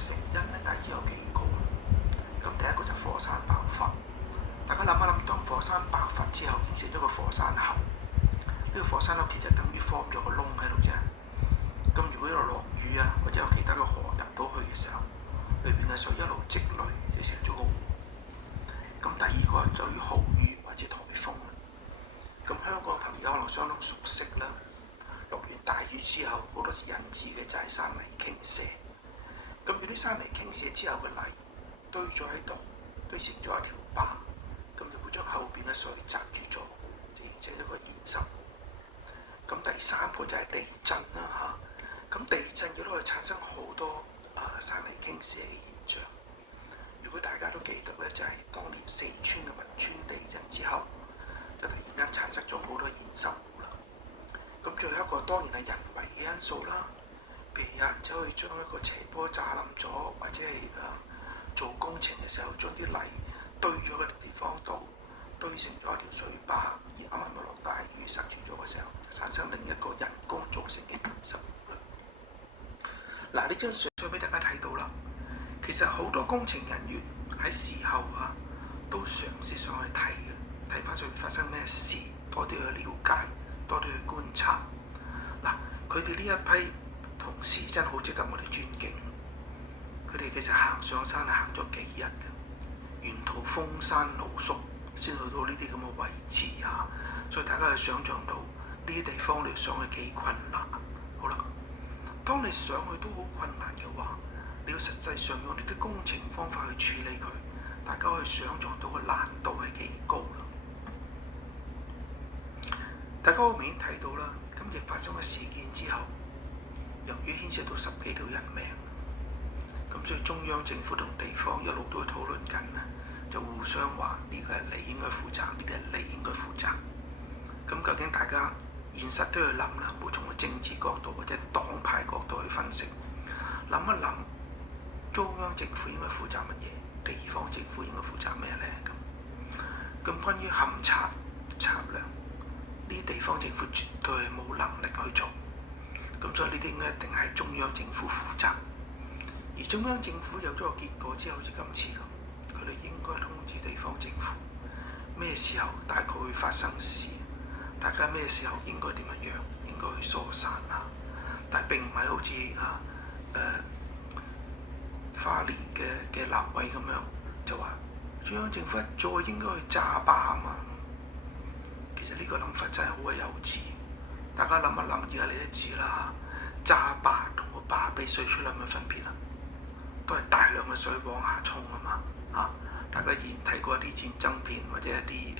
成因咧，大致有幾個。咁第一個就火山爆發。大家諗一諗，當火山爆發之後，形成咗個火山口。呢個火山口其實等於 form 咗個窿喺度啫。咁如果一路落雨啊，或者有其他嘅河入到去嘅時候，裏邊嘅水一路積累，就成咗個湖。咁第二個就係豪雨或者颱風。咁香港朋友可能相當熟悉啦。落完大雨之後，好多時引致嘅就係山泥傾瀉。咁如果啲山泥傾瀉之後嘅泥堆咗喺度，堆成咗一條壩，咁就會將後邊嘅水閘住咗，就形成一個堰塞湖。咁第三個就係地震啦嚇。咁地震亦都可以產生好多山泥傾瀉嘅現象。如果大家都記得咧，就係當年四川嘅汶川地震之後，就突然間產生咗好多堰塞湖啦。咁最後一個當然係人為嘅因素啦，譬如有人走去將一個斜坡炸冧咗，或者係做工程嘅時候將啲泥堆咗嘅地方度，堆成咗一條水壩，而啱啱落大雨塞住咗嘅時候，就產生另一個人工造成嘅堰塞湖啦。嗱，呢張相俾大家睇到啦，其實好多工程人員喺事後都嘗試上去睇嘅，睇翻上面發生咩事，多啲去了解，多啲去觀察。嗱，佢哋呢一批同事真係好值得我哋尊敬。佢哋其實行上山係行咗幾日嘅，沿途風山露宿先去到呢啲咁嘅位置啊，所以大家去想像到呢啲地方你上去幾困難。好啦，當你上去都好困難嘅話，你要實際上用呢啲工程方法去處理佢，大家可以想像到個難度係幾高啦。大家好明顯睇到啦，今日發生嘅事件之後，由於牽涉到10幾條人命，咁所以中央政府同地方一路都討論緊咧，就互相話呢個係你應該負責，呢個係你應該負責。咁究竟大家現實都要諗啦，唔好從個政治角度或者黨派角度去分析，諗一諗中央政府應該負責乜嘢，地方政府應該負責咩咧？咁關於勘察測量，呢啲地方政府絕對係冇能力去做，咁所以呢啲應該一定係中央政府負責。而中央政府有咗個結果之後，好似今次咁，佢哋應該通知地方政府咩時候大概會發生事，大家咩時候應該點樣，應該去疏散啊。但係並唔係好似花蓮嘅立委咁樣就話中央政府一早應該去炸壩啊嘛。其實呢個諗法真係好鬼幼稚。大家諗一諗，而家你都知啦，炸壩同個壩俾水出有咩分別啊？都係大量嘅水往下衝啊嘛嚇！大家以前睇過一啲戰爭片或者一啲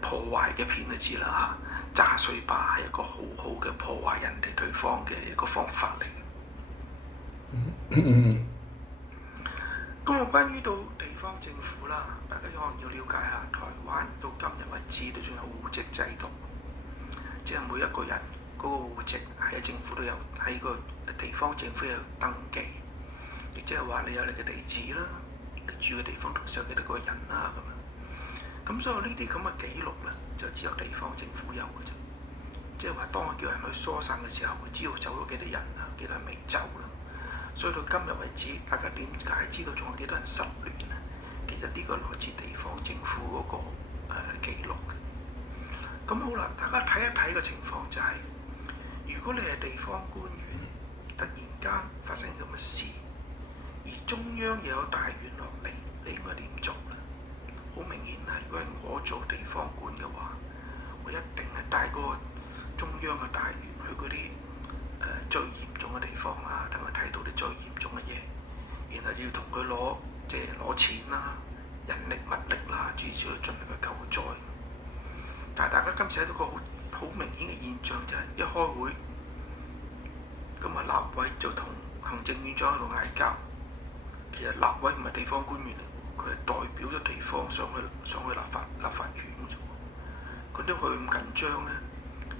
破壞嘅片就知啦嚇，炸水壩係一個好好嘅破壞人哋對方嘅一個方法嚟嘅。咁啊，關於到地方政府啦，大家可能要了解下，台灣到今日為止都仲有戶籍制度，即係每一個人嗰個戶籍喺政府都有，喺個地方政府有登記，亦即係話你有你嘅地址啦，你住嘅地方同時有幾多個人啦咁樣。咁所以呢啲咁嘅記錄咧，就只有地方政府有嘅啫。即係話當我叫人去疏散嘅時候，佢知道走咗幾多人啊，幾多人未走啦。所以到今日為止，大家點解知道仲有幾多人失聯咧？其實呢個來自地方政府嗰個記錄嘅。咁好啦，大家睇一睇個情況就係，如果你係地方官員，突然間發生咁嘅事，而中央又有大員落嚟，你應該點做咧？好明顯係，如果係我做地方官嘅話，我一定係帶個中央嘅大員去嗰啲最嚴重嘅地方啊，等佢睇到啲最嚴重嘅嘢，然後要同佢攞錢啦、人力物力啦，諸如此類盡力去救災。但係大家今次睇到個好明顯嘅現象就係，一開會咁啊，立委就同行政院長喺度嗌交。其實立委唔係地方官員嚟喎，佢係代表咗地方上去立法院嘅啫喎。佢點解咁緊張咧？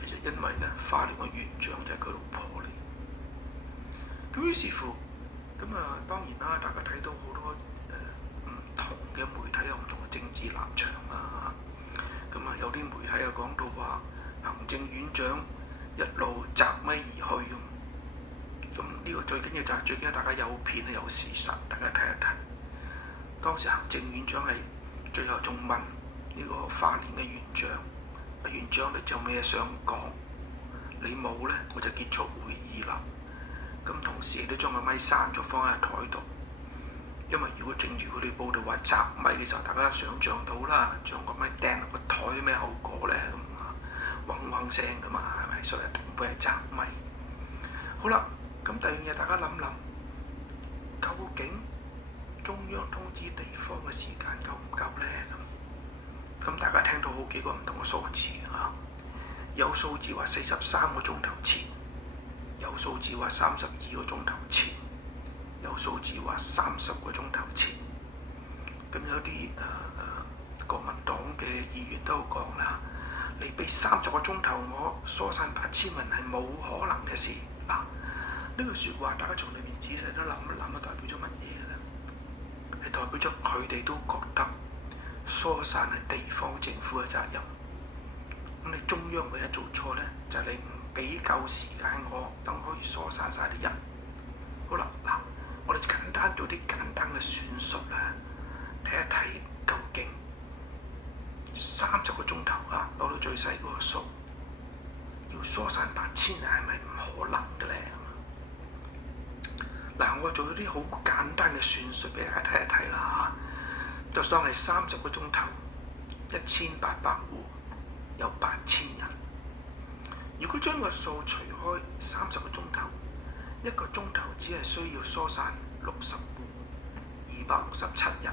其實因為咧，花蓮嘅縣長就係佢老婆嚟。咁於是乎，咁啊當然啦，大家睇到好多唔同嘅媒體有唔同嘅政治立場啦。咁啊有啲媒體又講到話行政院長一路擇咪而去咁呢個最緊要就係最緊要大家有片有事實，大家睇一睇。當時行政院長係最後仲問呢個花蓮嘅園長，園長你仲有咩想講？你冇呢，我就結束會議啦。咁同時亦都將個咪閂咗放喺台度，因為如果正如佢哋報道話擲咪嘅時候，大家想像到啦，將個咪掟落個台咩後果呢？咁啊，嗡嗡聲噶嘛，係咪？所以一定會係擲咪。好啦，咁第二樣嘢大家諗諗，究竟中央通知地方嘅時間夠唔夠呢？咁大家聽到好幾個唔同嘅數字啊，有數字話43個鐘頭前，有數字話32個鐘頭前，有數字話30個鐘頭前。咁有啲國民黨嘅議員都講啦，你俾30個鐘頭我疏散8000人係冇可能嘅事。嗱，呢句説話大家從裏面仔細都諗一諗，代表咗乜嘢咧？係代表咗佢哋都覺得疏散係地方政府嘅責任。咁你中央唯一做錯咧，就係你唔俾夠時間我，等可以疏散晒啲人。好啦，嗱，我哋簡單做啲簡單嘅算術啦，睇一睇究竟30個鐘頭啊，攞到最細嗰個數，要疏散8000人係咪唔可能嘅咧？嗱，我做咗啲好簡單嘅算術俾大家睇一睇啦嚇，就當係30個鐘頭，1800戶，有8000人。如果將個數除開30個鐘頭，一個鐘頭只係需要疏散60戶，267人。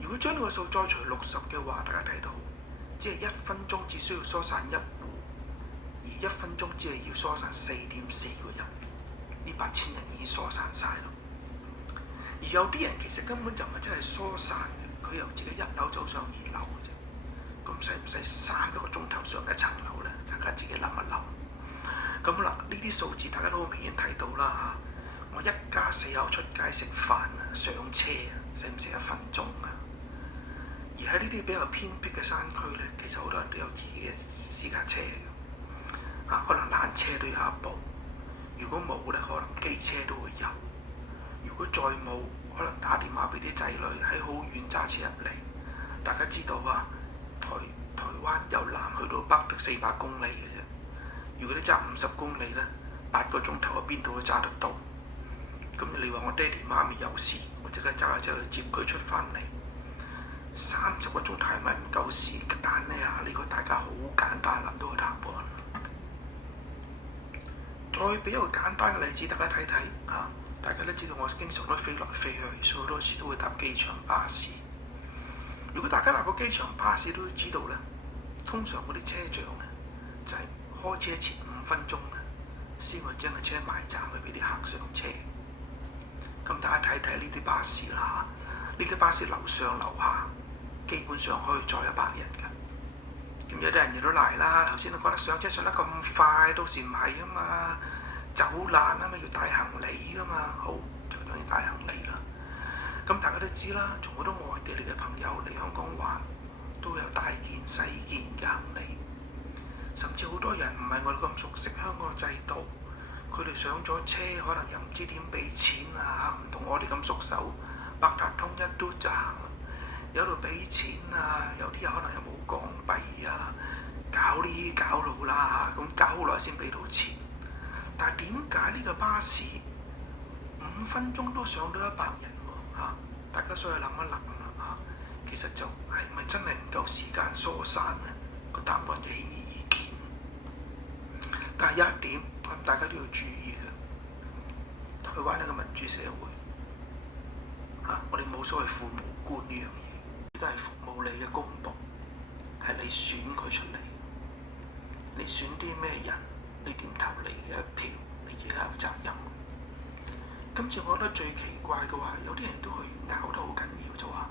如果將呢個數再除60嘅話，大家睇到，只係1分鐘只需要疏散1戶，而1分鐘只係要疏散4.4個人，呢8000人已經疏散晒啦。而有啲人其實根本就唔係真係疏散嘅，佢由自己1樓走上2樓嘅啫。咁使唔使3個鐘頭上1層樓咧？大家自己諗一諗。咁好啦，呢啲數字大家都好明顯睇到啦嚇。我一家4口出街食飯啊，上車啊，使唔使1分鐘啊？而喺呢啲比較偏僻嘅山區咧，其實好多人都有自己嘅私家車嘅，可能纜車都有一部。如果冇咧，可能機車都會有。如果再冇，可能打電話俾啲仔女喺好遠揸車入嚟。大家知道啊，台灣由南去到北得400公里嘅啫。如果你揸50公里咧，8個鐘頭喺邊度都揸得到。咁你話我爹哋媽咪有事，我即刻揸架車去接佢出翻嚟。30個鐘頭係咪唔夠時間咧？呢個大家好簡單諗到個答案。再俾一個簡單嘅例子，大家睇睇啊！大家都知道我經常都飛來飛去，所以好多時都會搭機場巴士。如果大家搭過機場巴士都知道咧，通常嗰啲車長咧就係開車前5分鐘咧先會將個車埋站去俾啲客上車。咁大家睇睇呢啲巴士啦，呢啲巴士樓上樓下基本上可以載100人㗎。咁有啲人亦都賴啦，頭先都覺得上車上得咁快，到時唔係啊嘛，走難啊嘛，要帶行李㗎嘛，好就當然帶行李啦。咁大家都知啦，從好多外地嚟嘅朋友嚟香港玩，都有大件細件嘅行李，甚至好多人唔係我哋咁熟悉香港嘅制度，佢哋上咗車可能又唔知點俾錢啊，唔同我哋咁熟手，八達通一嘟就行。有度俾錢啊，有啲人可能又冇港幣啊，搞呢搞路啦，咁搞好耐先俾到錢。但係點解呢個巴士5分鐘都上到100人喎？大家所以諗一諗啦，其實就係咪真係唔夠時間疏散咧？個答案就顯而易見。但係有一點，咁大家都要注意嘅，台灣係個民主社會，我哋冇所謂父母官呢樣嘢。都係服務你嘅公僕，係你選佢出嚟，你選啲咩人，你點投你嘅一票，你自己有責任。今次我覺得最奇怪嘅話，有啲人都去拗得好緊要，就話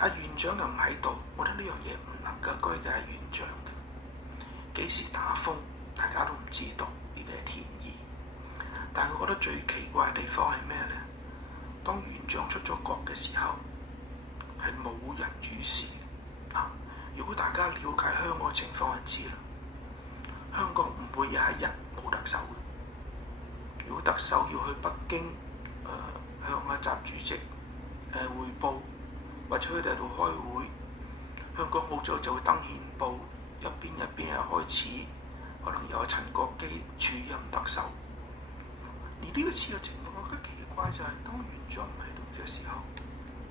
阿院長又唔喺度，我覺得呢樣嘢唔能夠歸咎院長嘅。幾時打風，大家都唔知道，呢啲係天意。但係我覺得最奇怪嘅地方係咩呢？當院長出咗國嘅時候，係冇人與事。如果大家了解香港嘅情況就知啦，香港唔會有一日冇特首嘅。如果特首要去北京向阿習主席匯報，或者佢哋喺度開會，香港好早就會登憲報，一邊開始，可能有陳國基署任特首。而呢個次嘅情況，我覺得奇怪就係當院長唔喺度嘅時候，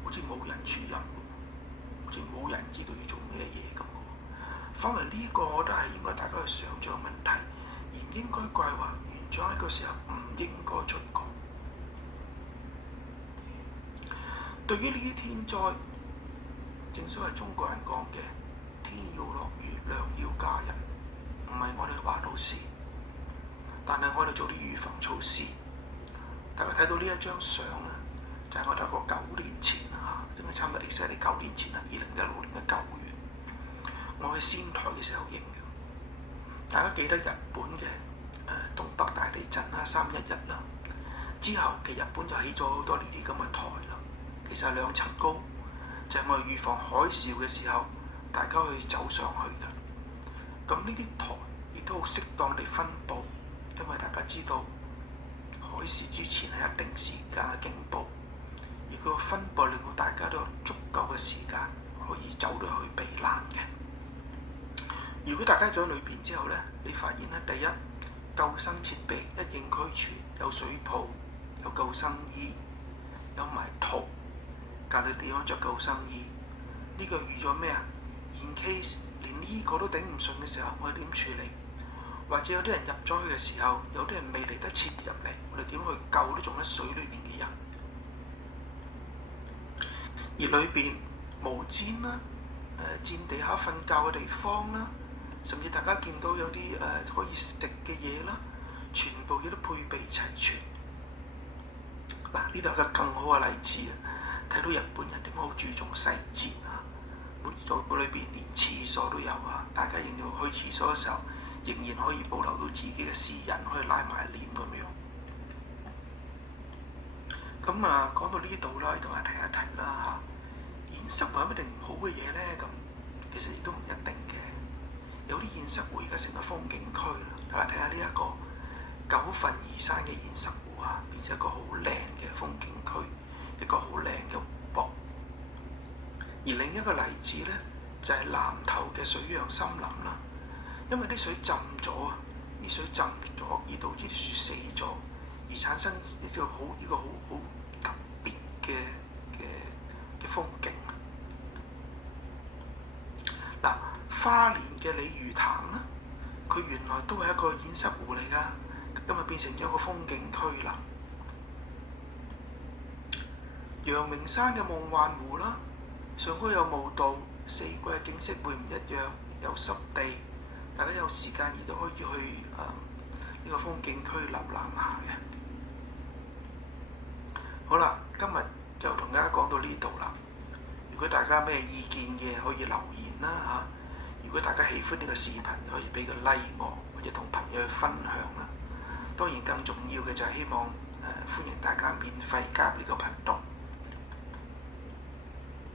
好似冇人署任，好似冇人知道要做咩嘢咁。反為呢個我覺得係應該大家去想像嘅問題，而唔應該怪話院長喺個時候唔應該出局。對於呢啲天災，正所謂中國人講嘅天要落雨，娘要嫁人，唔係我哋話老事，但係我哋做啲預防措施。大家睇到呢一張相咧，就係我哋一個9年前應該差唔多歷史係9年前啦，2016年嘅9月，我去仙台嘅時候影嘅。大家記得日本嘅東北大地震啦，311啦，之後嘅日本就起咗好多呢啲咁嘅台啦，其實係2層高，就係我哋預防海嘯嘅時候，大家可以走上去嘅。咁呢啲台亦都好適當地分佈，因為大家知道海嘯之前係一定時間嘅警報，而佢個分佈令到大家都有足夠嘅時間可以走到去避難嘅。如果大家咗裏邊之後咧，你發現咧，第一，救生設備一應俱全，有水泡，有救生衣，有埋套，教你點樣着救生衣。呢個預咗咩啊？In case 連呢個都頂唔順嘅時候，我哋點處理？或者有啲人入咗去嘅時候，有啲人未嚟得切入嚟，我哋點去救都仲喺水裏面嘅人？而裏邊毛氈啦，墊地下瞓覺嘅地方啦，甚至大家見到有啲可以食嘅嘢啦，全部嘢都配備齊全。嗱，呢度有個更好嘅例子啊！睇到日本人點解好注重細節啊！到裏邊連廁所都有啊！大家仍然去廁所嘅時候，仍然可以保留到自己嘅私隱，可以拉埋簾咁樣。咁講到呢度啦，同大家提一提啦嚇。堰塞湖係咪一定唔好嘅嘢咧？咁其實亦都唔一定嘅。有啲堰塞湖而家成個風景區啦，大家睇下呢一個九份二山嘅堰塞湖啊，變成一個好靚嘅風景區，一個好靚嘅湖泊。而另一個例子咧，就係南投嘅水漾森林啦。因為啲水浸咗啊，啲水浸咗而導致啲樹死咗，而產生呢個好特別嘅風景。嗱，花蓮嘅鯉魚潭啦，佢原來都係一個堰塞湖嚟㗎，今日變成咗一個風景區啦。陽明山嘅夢幻湖啦，上高有霧道，四季嘅景色會唔一樣，有濕地。大家有時間亦都可以去呢個風景區瀏覽下嘅。好啦，今日就同大家講到呢度啦。如果大家咩意見嘅，可以留言啦嚇。如果大家喜歡呢個視頻，可以俾個 like 我，或者同朋友去分享啦。當然更重要嘅就係希望歡迎大家免費加入呢個頻道。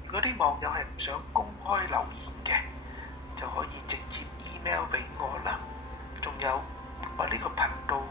如果啲網友係唔想公開留言嘅，就可以直接 email 俾我啦。仲有我呢個頻道